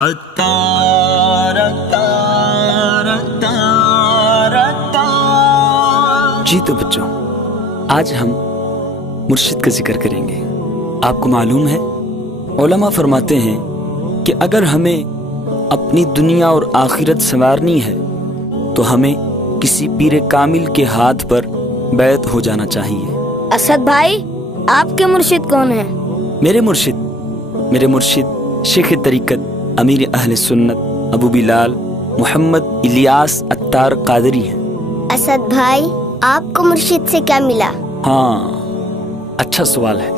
جی تو بچوں، آج ہم مرشد کا ذکر کریں گے۔ آپ کو معلوم ہے، علماء فرماتے ہیں کہ اگر ہمیں اپنی دنیا اور آخرت سنوارنی ہے تو ہمیں کسی پیر کامل کے ہاتھ پر بیعت ہو جانا چاہیے۔ اسد بھائی، آپ کے مرشد کون ہیں؟ میرے مرشد شیخ طریقت امیر اہل سنت ابو بلال محمد الیاس عطار قادری ہیں۔ اسد بھائی، آپ کو مرشد سے کیا ملا؟ ہاں، اچھا سوال ہے،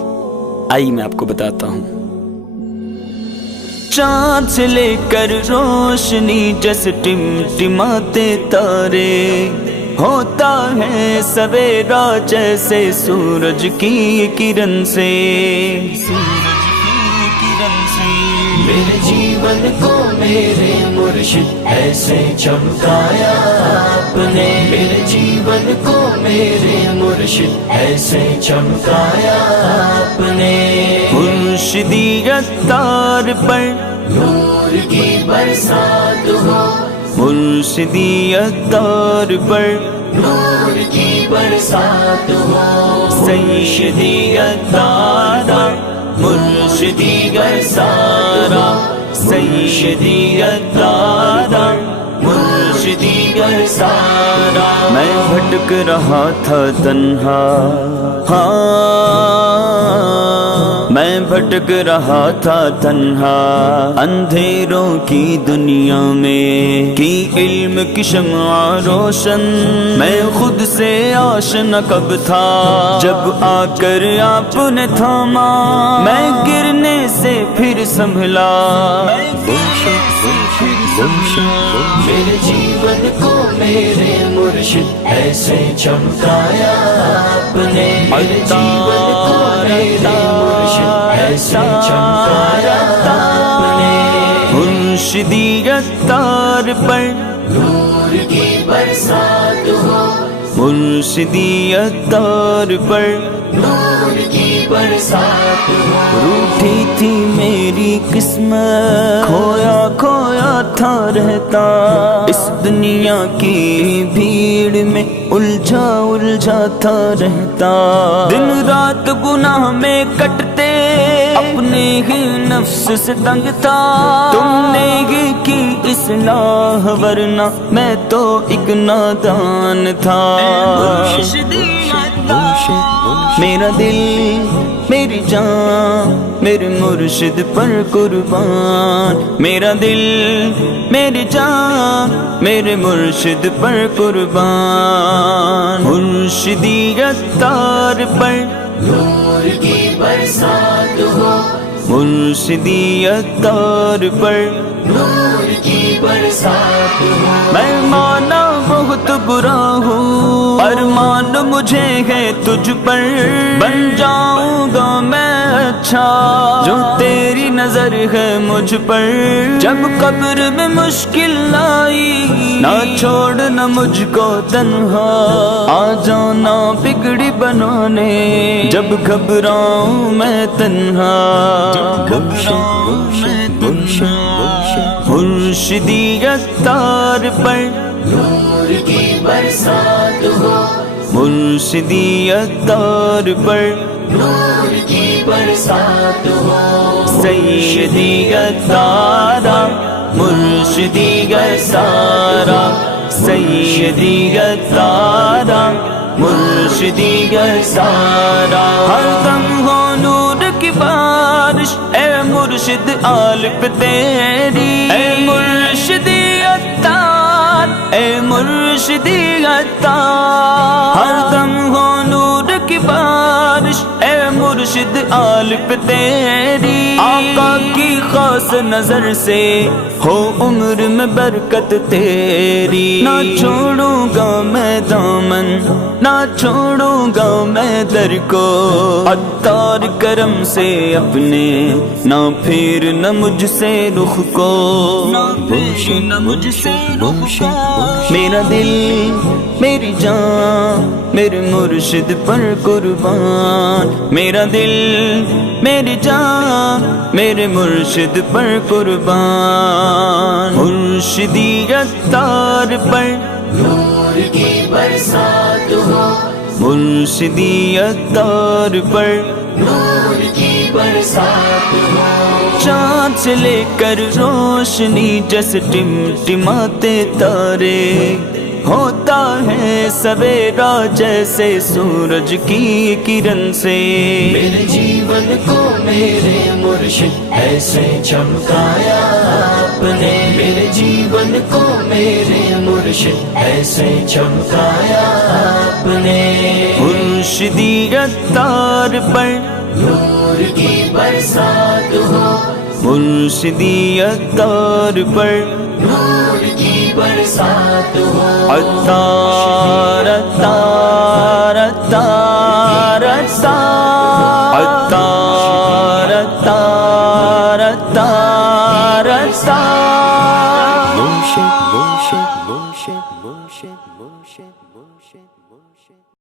آئیے میں آپ کو بتاتا ہوں۔ چاند سے لے کر روشنی جیسے ٹمٹماتے تارے، ہوتا ہے سویرا جیسے سورج کی کرن سے۔ میرے جیون کو میرے مرشد ایسے چمکایا آپ نے، میرے جیون کو میرے مرشد ایسے چمکایا آپ نے۔ مرشدیت تار پر نور کی برسات ہو، مرشدیت تار پر نور کی برسات ہو، سیدیت تارا مرشدی گر سارا، سیدیت تارا مرشدی گر سارا۔ میں بھٹک رہا تھا تنہا، میں بھٹک رہا تھا تنہا اندھیروں کی دنیا میں، کی علم کی شمع روشن میں خود سے آشنا کب تھا، جب آ کر آپ نے تھاما میں گرنے سے پھر سنبھلا۔ میرے جیون کو میرے مرشد ایسے چمکایا آپ نے، میرے جیون کو میرے مرشد ایسے چمکایا آپ نے۔ مرشدیت تار پر نور کی برسات ہو، مرشدیت تار پر نور کی برسات ہو۔ روٹھی تھی میری قسمت، کھویا کھویا تھا رہتا، اس دنیا کی بھیڑ میں الجھا الجھا تھا رہتا، دن رات گناہ میں کٹتے اپنے ہی نفس سے تنگ تھا، تم نے ہی کی اصلاح ورنہ میں تو ایک نادان تھا۔ میرا دل میری جان میرے مرشد پر قربان، میرا دل میری جان میرے مرشد پر قربان۔ مرشدیت تار پر نور کی برسات ہو، مرشدیت تار پر نور کی برسات ہو۔ میں مانا بہت برا ہوں، ارمان مجھے ہے تجھ پر، بن جاؤں گا میں اچھا جو تیری نظر ہے مجھ پر، جب قبر میں مشکل آئی نہ چھوڑنا مجھ کو تنہا، آ جانا بگڑی بنانے جب گھبراؤں میں تنہا۔ مرشدیت تار پر نور کی برسات ہو، مرشدیت تار پر نور کی برسات ہو۔ سیدیت تارا مرشدی گر سارا، سیدیت تارا مرشدی گر سارا۔ ہر دم ہو نور کی بارش اے مرشد آل پہ تیری، اے مرشدی عطار اے مرشدی عطار۔ ہر دم ہو نور کی بارش اے مرشد آل پہ تیری، آقا کی خاص نظر سے ہو عمر میں برکت تیری۔ نہ چھوڑوں گا میں دامن، نہ چھوڑوں گا میں در کو، عطار کرم سے اپنے نہ پھر نہ مجھ سے رخ کو، نہ مجھ سے رخ کو۔ میرا دل میری جان میرے مرشد پر قربان، میرا دل میری جان میرے مرشد پر قربان، مرشدی عطار پر نور کی برسات ہو، مرشدی عطار پر نور کی برسات ہو، چاند سے لے کر روشنی جیسے ٹمٹماتے تارے، ہوتا ہے سویرا جیسے سورج کی کرن سے، میرے جیون کو میرے مرشد ایسے چمکایا آپ نے، میرے جیون کو میرے مرشد ایسے چمکایا آپ نے، مرشدی عطار پر نور کی برسات ہو، مرشدی عطار پر نور کی برسات ہو، عطار عطار عطار عطار عطار عطار عطار مرشد مرشد مرشد مرشد مرشد مرشد مرشد